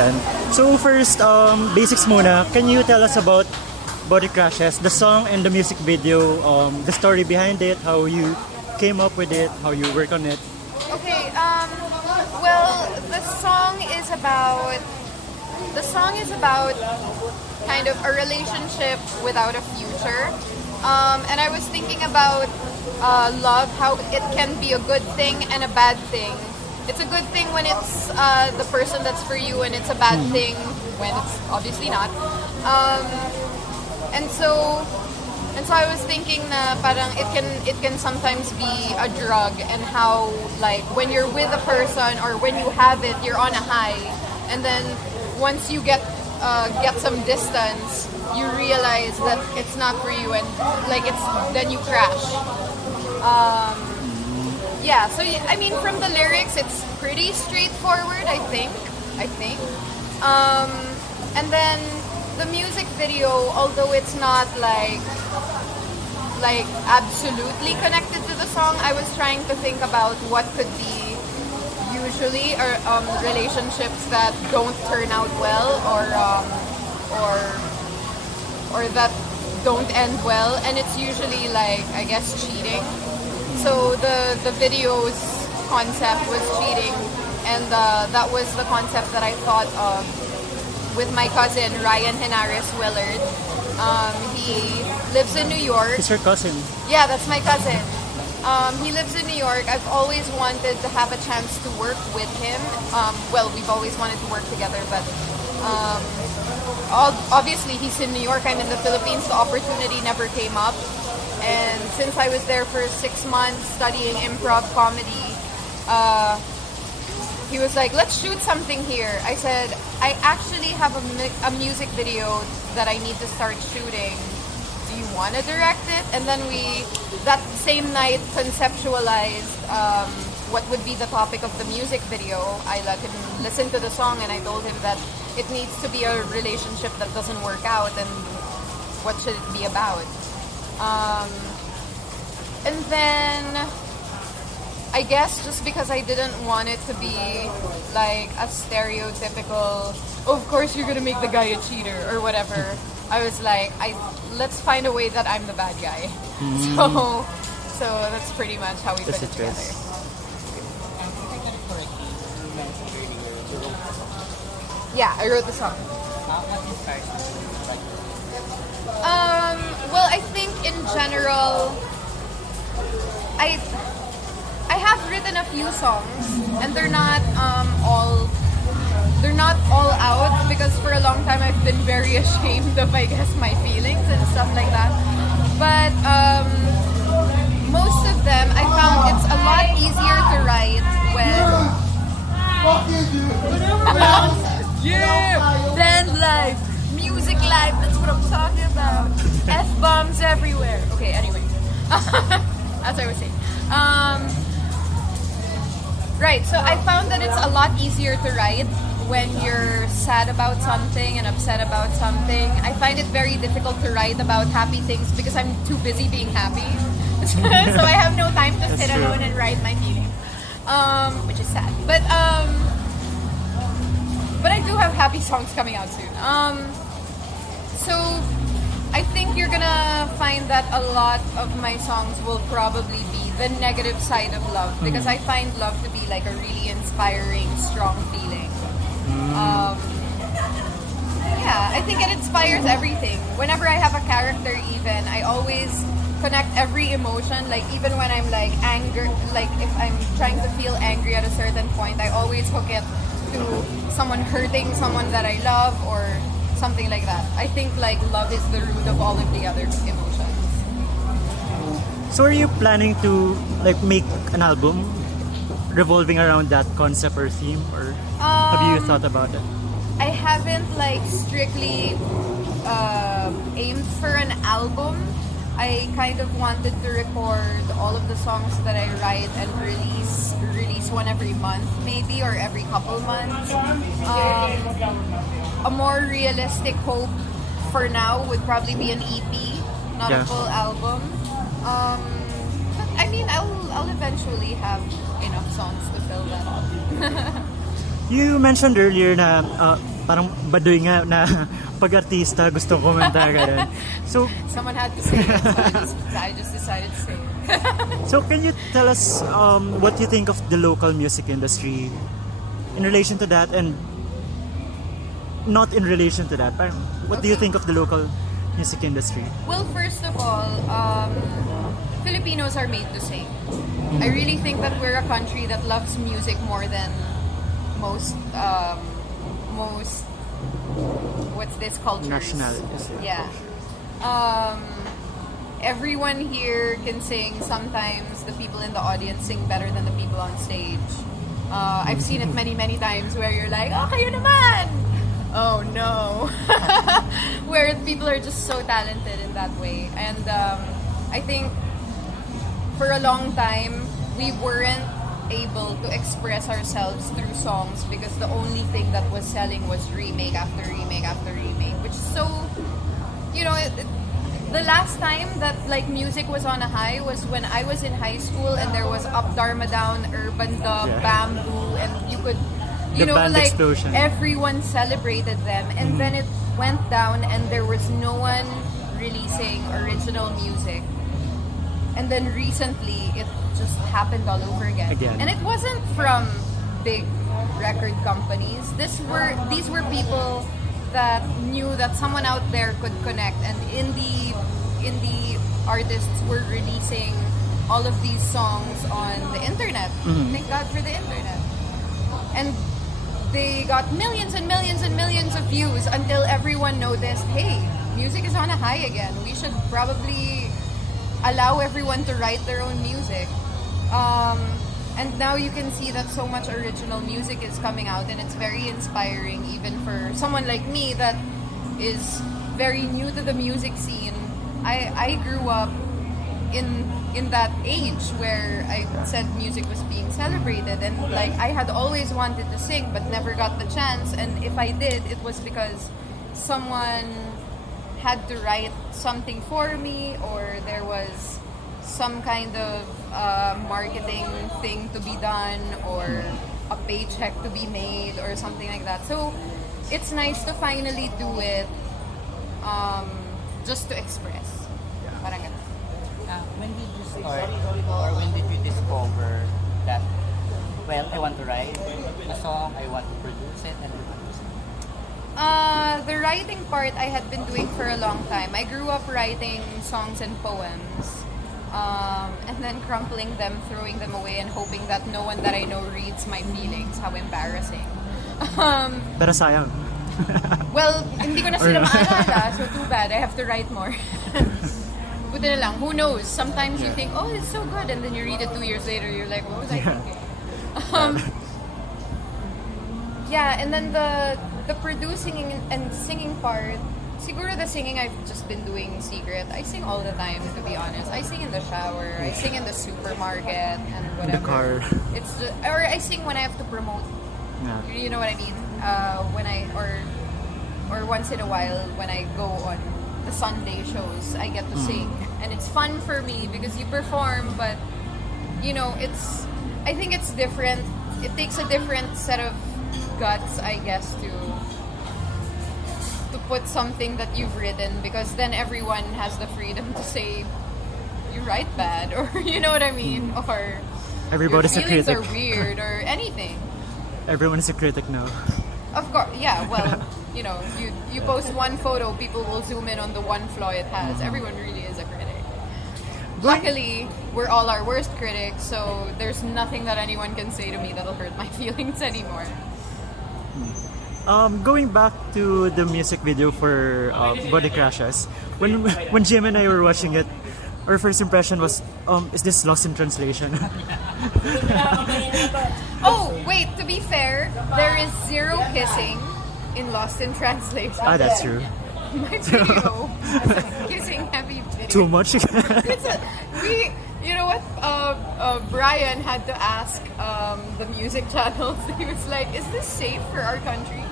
Yan. So first, basics muna. Can you tell us about Body Crashes, the song and the music video, the story behind it, how you came up with it, how you work on it? Okay, well, the song is about kind of a relationship without a future. And I was thinking about love, how it can be a good thing and a bad thing. It's a good thing when it's the person that's for you, and it's a bad thing when it's obviously not. And so I was thinking na parang it can sometimes be a drug, and how like when you're with a person or when you have it, you're on a high, and then once you get some distance, you realize that it's not for you, and like then you crash. Yeah, so I mean, from the lyrics, it's pretty straightforward, I think. And then the music video, although it's not like absolutely connected to the song, I was trying to think about what could be usually relationships that don't turn out well, or that don't end well, and it's usually like, I guess, cheating. So the video's concept was cheating, and that was the concept that I thought of with my cousin Rhian Willard. He lives in New York. He's your cousin? Yeah, that's my cousin. He lives in New York. I've always wanted to have a chance to work with him. Well, we've always wanted to work together, but obviously he's in New York, I'm in the Philippines. The opportunity never came up. And since I was there for 6 months studying improv comedy, he was like, let's shoot something here. I said, I actually have a music video that I need to start shooting. Do you want to direct it? And then we, that same night, conceptualized what would be the topic of the music video. I let him listen to the song, and I told him that it needs to be a relationship that doesn't work out, and what should it be about? And then I guess just because I didn't want it to be like a stereotypical, of course you're gonna make the guy a cheater or whatever, I was like, let's find a way that I'm the bad guy. So that's pretty much how we put it together. Yeah, I wrote the song. Well, I think in general, I have written a few songs, and they're not all out, because for a long time I've been very ashamed of, I guess, my feelings and stuff like that. But most of them, I found it's a lot easier to write when band life, music life, that's what I'm talking about. F-bombs everywhere. Okay, anyway. As I was saying. Right, so I found that it's a lot easier to write when you're sad about something and upset about something. I find it very difficult to write about happy things because I'm too busy being happy. So I have no time to sit alone and write my feelings. Which is sad. But I do have happy songs coming out soon. So I think you're gonna find that a lot of my songs will probably be the negative side of love, because I find love to be like a really inspiring, strong feeling. Yeah, I think it inspires everything. Whenever I have a character, even, I always connect every emotion. Like even when I'm like anger, like if I'm trying to feel angry at a certain point, I always hook it to someone hurting someone that I love, or something like that. I think like love is the root of all of the other emotions. So are you planning to like make an album revolving around that concept or theme, or have you thought about it? I haven't like strictly aimed for an album. I kind of wanted to record all of the songs that I write and release one every month, maybe, or every couple months. A more realistic hope for now would probably be an EP, not a full album. But I mean, I'll eventually have enough songs to fill that up. You mentioned earlier na parang baduy nga na pag-artista gusto kumanta ganun. So Someone had to say it, so I just decided to say it. so can you tell us what you think of the local music industry in relation to that, and not in relation to that, parang what do you think of the local music industry? Well, first of all, Filipinos are made to sing. I really think that we're a country that loves music more than most what's this cultures. Nationalities. Yeah. Everyone here can sing. Sometimes the people in the audience sing better than the people on stage. I've seen it many times where you're like, oh, kayo naman! Oh no. Where people are just so talented in that way. And I think for a long time, we weren't able to express ourselves through songs because the only thing that was selling was remake after remake after remake, which is so, you know, the last time that like music was on a high was when I was in high school and there was Up Dharma Down, Urban Dub, Bamboo, and you could, you The know, band like explosion. everyone celebrated them, and then it went down and there was no one releasing original music. And then recently, it just happened all over again. And it wasn't from big record companies. These were people that knew that someone out there could connect, and indie artists were releasing all of these songs on the internet. Thank God for the internet. And they got millions and millions and millions of views until everyone noticed, hey, music is on a high again. We should probably allow everyone to write their own music. And now you can see that so much original music is coming out, and it's very inspiring even for someone like me that is very new to the music scene. I grew up in that age where I said music was being celebrated, and like I had always wanted to sing but never got the chance, and if I did, it was because someone had to write something for me, or there was some kind of marketing thing to be done, or a paycheck to be made, or something like that. So it's nice to finally do it just to express. Parang ganun. When did you start, or when did you discover that, well, I want to write a song, I want to produce it, and I want to sing? The writing part I had been doing for a long time. I grew up writing songs and poems, and then crumpling them, throwing them away, and hoping that no one that I know reads my feelings. How embarrassing. Pero sayang. Well, hindi ko na sila maalala, so too bad. I have to write more. Buti na lang, who knows? Sometimes you think, oh, it's so good, and then you read it 2 years later, you're like, what was I thinking? Yeah, and then the producing and singing part, siguro the singing I've just been doing secret. I sing all the time, to be honest. I sing in the shower, I sing in the supermarket, and whatever. In the car. It's just, or I sing when I have to promote. Yeah. You know what I mean? When I or once in a while when I go on the Sunday shows, I get to sing, and it's fun for me because you perform, but you know, I think it's different. It takes a different set of guts, I guess, to put something that you've written, because then everyone has the freedom to say you write bad, or you know what I mean, or Everybody's your a feelings critic. are weird, or anything. Everyone is a critic now. Of course, yeah. Well, you know, you post one photo, people will zoom in on the one flaw it has. Everyone really is a critic. Luckily, we're all our worst critics, so there's nothing that anyone can say to me that'll hurt my feelings anymore. Going back to the music video for Body Crashes, when Jim and I were watching it, our first impression was, is this lost in translation? Oh, wait, to be fair, there is zero kissing in Lost in Translation. That's true. My video was a kissing heavy video. Too much? You know what? Brian had to ask the music channels. He was like, "Is this safe for our country?"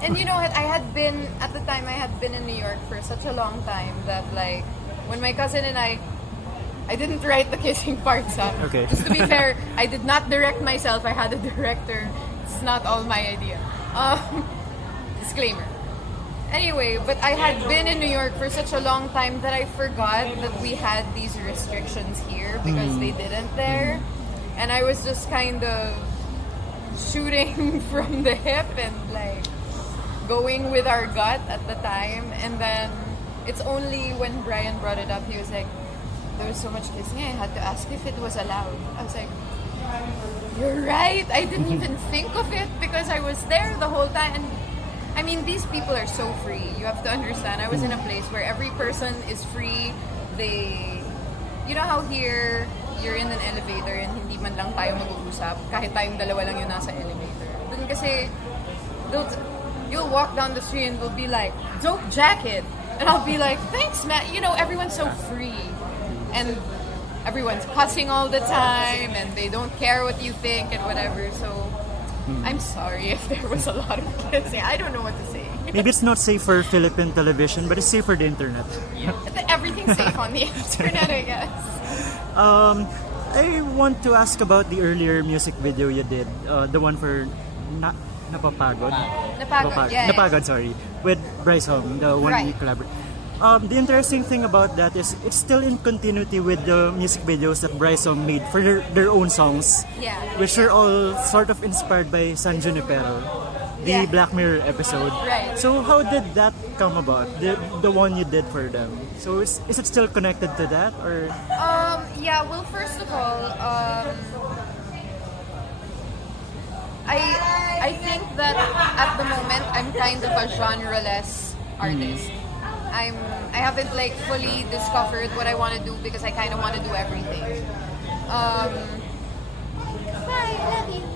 And you know what? At the time, I had been in New York for such a long time that, like, when my cousin and I didn't write the kissing parts. Okay. Just to be fair, I did not direct myself. I had a director. It's not all my idea. Disclaimer. Anyway, but I had been in New York for such a long time that I forgot that we had these restrictions here because they didn't there. And I was just kind of shooting from the hip and like going with our gut at the time. And then it's only when Brian brought it up, he was like, there was so much kissing, I had to ask if it was allowed. I was like, you're right. I didn't even think of it because I was there the whole time. And I mean, these people are so free. You have to understand. I was in a place where every person is free. You know how here, you're in an elevator and hindi man lang tayo mag-uusap kahit tayong dalawa lang yung nasa elevator. Dun kasi, you'll walk down the street and they'll be like, dope jacket. And I'll be like, thanks, man. You know, everyone's so free. And everyone's cussing all the time and they don't care what you think and whatever. So, I'm sorry if there was a lot of kissing. I don't know what to say. Maybe it's not safe for Philippine television, but it's safe for the internet. Everything's safe on the internet, I guess. I want to ask about the earlier music video you did, the one for Napapagod. Napagod, sorry, with Bryce Home, the one we collaborated. The interesting thing about that is it's still in continuity with the music videos that Bryce Home made for their own songs, which are all sort of inspired by San Junipero, the Black Mirror episode. Right. So how did that come about? The one you did for them. So is it still connected to that or? Yeah. Well, first of all, I think that at the moment I'm kind of a genre-less artist. I haven't like fully discovered what I want to do because I kind of want to do everything. Bye, love you.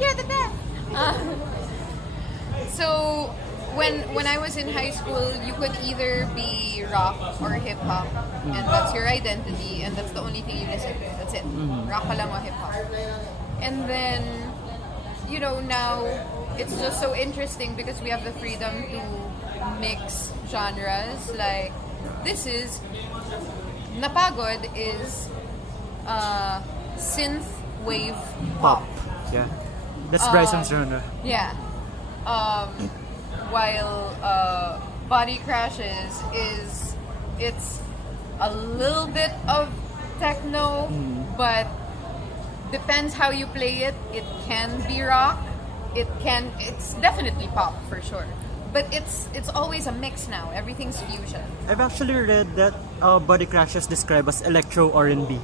You're the best. So when I was in high school, you could either be rock or hip hop, and that's your identity, and that's the only thing you listen to. That's it. Rock ka lang o hip hop. And then, you know, now it's just so interesting because we have the freedom to mix genres. Like, this is Napagod is synth wave pop. Yeah, that's Bryson's genre. Yeah. While Body Crashes it's a little bit of techno, but depends how you play it. It can be rock. It's definitely pop for sure. But it's always a mix now. Everything's fusion. I've actually read that Body Crashes described as electro R&B.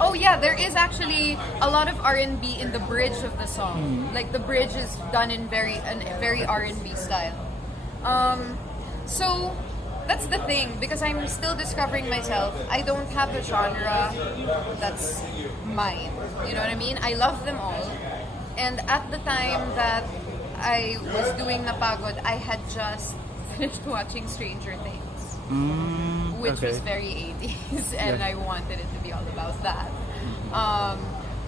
Oh yeah, there is actually a lot of R&B in the bridge of the song. Like the bridge is done in very R&B style. So that's the thing because I'm still discovering myself. I don't have a genre that's mine. You know what I mean? I love them all. And at the time that I was doing Napagod, I had just finished watching Stranger Things, which was very 80s, and I wanted it to be all about that,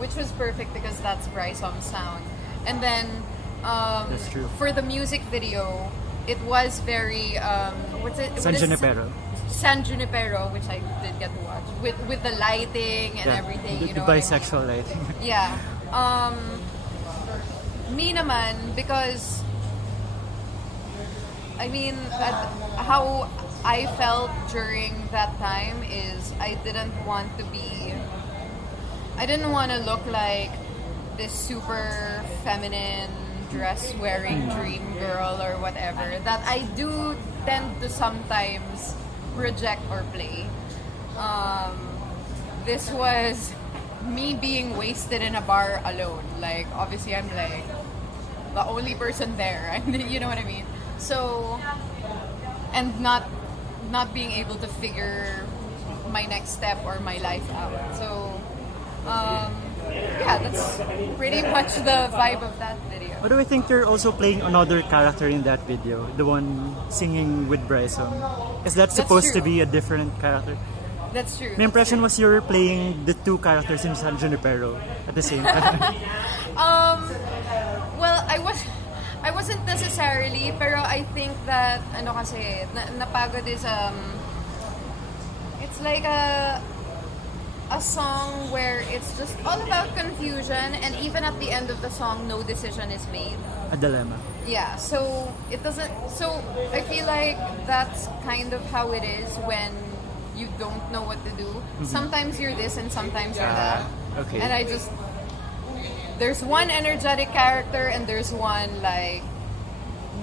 which was perfect because that's Bryce Home's sound. And then That's true. For the music video, it was very San Junipero. San Junipero, which I did get to watch with the lighting and everything. The, you know, the bisexual lighting. Yeah. Me naman, because I mean, how I felt during that time is I didn't want to look like this super feminine dress wearing dream girl or whatever that I do tend to sometimes project or play. This was me being wasted in a bar alone. Like, obviously I'm like the only person there. You know what I mean? So, and not being able to figure my next step or my life out. So, yeah, that's pretty much the vibe of that video. But do I think you're also playing another character in that video? The one singing with Bryson. Is that supposed to be a different character? That's true. My impression was you were playing the two characters in San Junipero at the same time. Well, I wasn't necessarily, pero I think that napagod is it's like a song where it's just all about confusion, and even at the end of the song, no decision is made. A dilemma. Yeah, so it doesn't. So I feel like that's kind of how it is when you don't know what to do. Sometimes you're this and sometimes you're that. Okay. And I just. There's one energetic character and there's one like.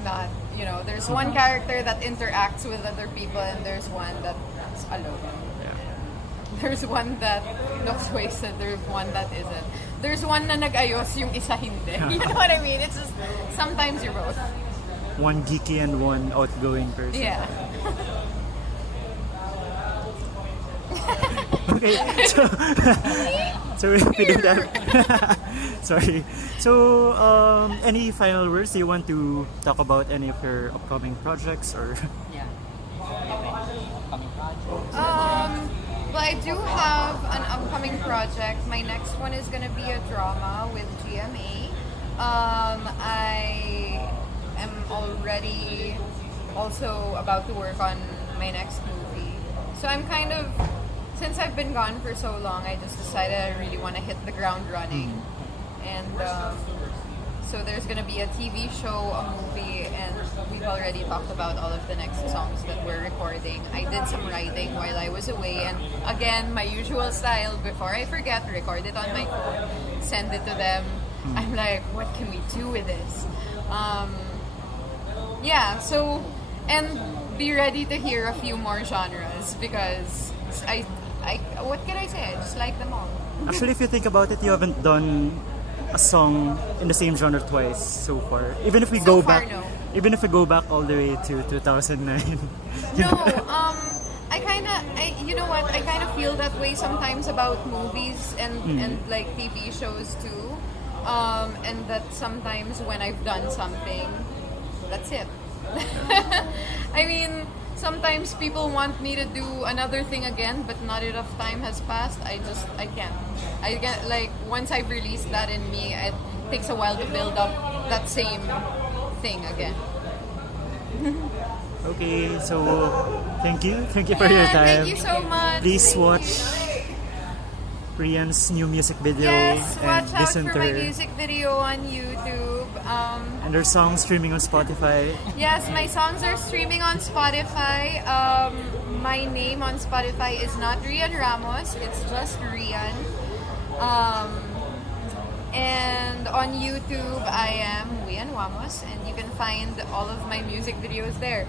Not. You know, there's one character that interacts with other people and there's one that's alone. Yeah. There's one that looks wasted, there's one that isn't. There's one na nag-ayos, yung isa hindi. You know what I mean? It's just, sometimes you're both. One geeky and one outgoing person. Yeah. Okay, so if we do that, sorry. So, any final words? Do you want to talk about any of your upcoming projects or? Yeah. Upcoming projects. Well, I do have an upcoming project. My next one is going to be a drama with GMA. I am already also about to work on my next movie. So I'm kind of, since I've been gone for so long, I just decided I really want to hit the ground running. And so there's going to be a TV show, a movie, and we've already talked about all of the next songs that we're recording. I did some writing while I was away, and again, my usual style, before I forget, record it on my phone, send it to them. I'm like, what can we do with this? Yeah, so, and be ready to hear a few more genres because I what can I say? I just like them all. Actually, if you think about it, you haven't done a song in the same genre twice so far. Even if we So go far, back, no. even if we go back all the way to 2009. No, you know what? I kind of feel that way sometimes about movies and like TV shows too. And that sometimes when I've done something, that's it. I mean, sometimes people want me to do another thing again, but not enough time has passed. I can't. I get like once I've released that in me, it takes a while to build up that same thing again. Okay, so thank you for your time. Thank you so much. Please Thank watch you. Rhian's new music video Yes, and watch out listen for to my her. music video on YouTube. And her song streaming on Spotify. Yes, my songs are streaming on Spotify. My name on Spotify is not Rhian Ramos, it's just Rhian. And on YouTube, I am Rhian Ramos, and you can find all of my music videos there.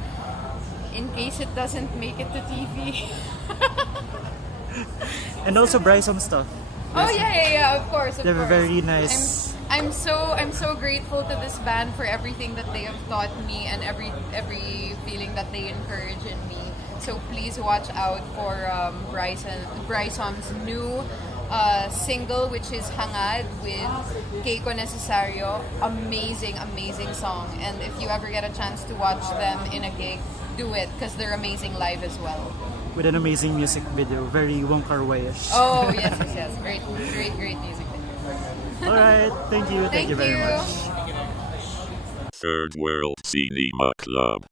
In case it doesn't make it to TV. And also Bryson stuff. Oh yeah, of course. They have a very nice. I'm so grateful to this band for everything that they have taught me and every feeling that they encourage in me. So please watch out for Bryson's new single, which is Hangad with Keiko Necesario. Amazing song. And if you ever get a chance to watch them in a gig, do it because they're amazing live as well. With an amazing music video, very Wong Kar-wai-ish. Oh yes, great music video. Alright, thank you very much. Third World Cinema Club.